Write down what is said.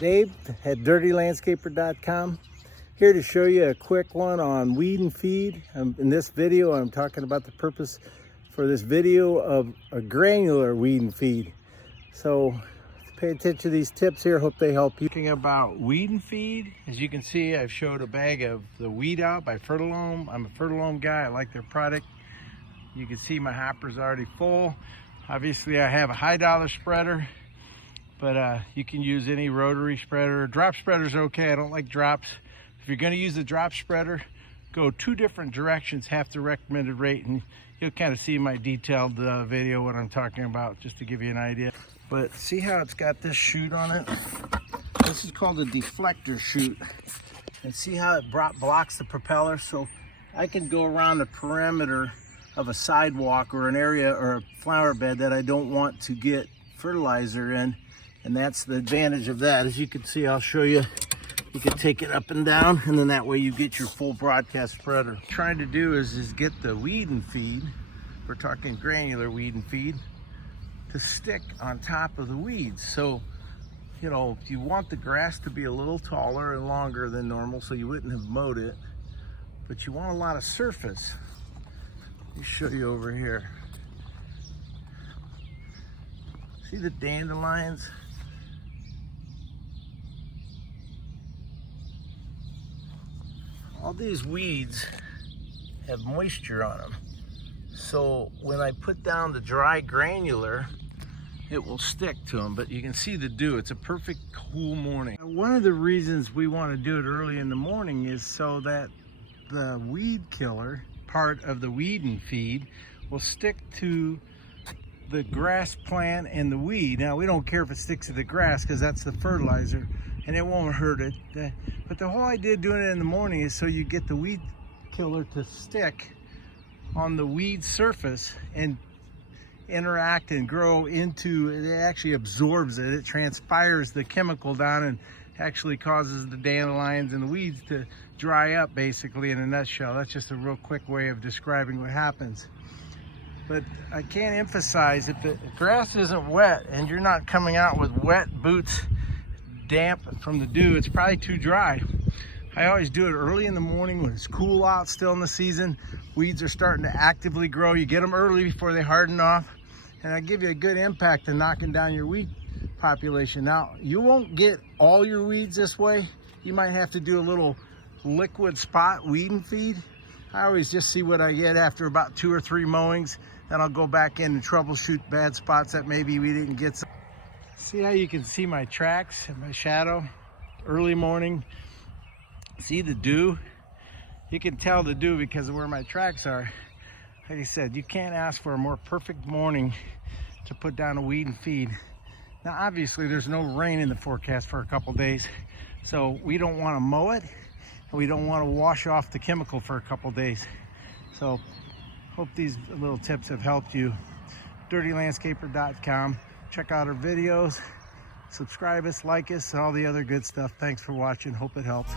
Dave at DirtyLandscaper.com, here to show you a quick one on weed and feed. In this video, I'm talking about the purpose for this video of a granular weed and feed. So pay attention to these tips here, hope they help you. Talking about weed and feed, as you can see, I've showed a bag of the Weed Out by Fertilome. I'm a Fertilome guy, I like their product. You can see my hopper's already full. Obviously I have a high dollar spreader, but you can use any rotary spreader. Drop spreaders are okay, I don't like drops. If you're gonna use a drop spreader, go two different directions, half the recommended rate, and you'll kind of see my detailed video what I'm talking about, just to give you an idea. But see how it's got this chute on it? This is called a deflector chute. And see how it blocks the propeller? So I can go around the perimeter of a sidewalk or an area or a flower bed that I don't want to get fertilizer in. And that's the advantage of that. As you can see, I'll show you. You can take it up and down, and then that way you get your full broadcast spreader. What I'm trying to do is get the weed and feed, we're talking granular weed and feed, to stick on top of the weeds. So, you know, you want the grass to be a little taller and longer than normal, so you wouldn't have mowed it, but you want a lot of surface. Let me show you over here. See the dandelions? All these weeds have moisture on them. So when I put down the dry granular, it will stick to them, but you can see the dew. It's a perfect cool morning. One of the reasons we want to do it early in the morning is so that the weed killer part of the weed and feed will stick to the grass plant and the weed. Now, we don't care if it sticks to the grass because that's the fertilizer and it won't hurt it. But the whole idea of doing it in the morning is so you get the weed killer to stick on the weed surface and interact and grow into it. It actually absorbs it. It transpires the chemical down and actually causes the dandelions and the weeds to dry up, basically, in a nutshell. That's just a real quick way of describing what happens. But I can't emphasize, if the grass isn't wet and you're not coming out with wet boots, damp from the dew, it's probably too dry. I always do it early in the morning when it's cool out, still in the season. Weeds are starting to actively grow. You get them early before they harden off, and I give you a good impact in knocking down your weed population. Now, you won't get all your weeds this way. You might have to do a little liquid spot weed and feed. I always just see what I get after about 2 or 3 mowings. Then I'll go back in and troubleshoot bad spots that maybe we didn't get some. See how you can see my tracks and my shadow early morning? See the dew? You can tell the dew because of where my tracks are. Like I said, you can't ask for a more perfect morning to put down a weed and feed. Now, obviously, there's no rain in the forecast for a couple days, so we don't want to mow it, and we don't want to wash off the chemical for a couple days. So, hope these little tips have helped you. DirtyLandscaper.com. Check out our videos, subscribe us, like us, all the other good stuff. Thanks for watching. Hope it helped.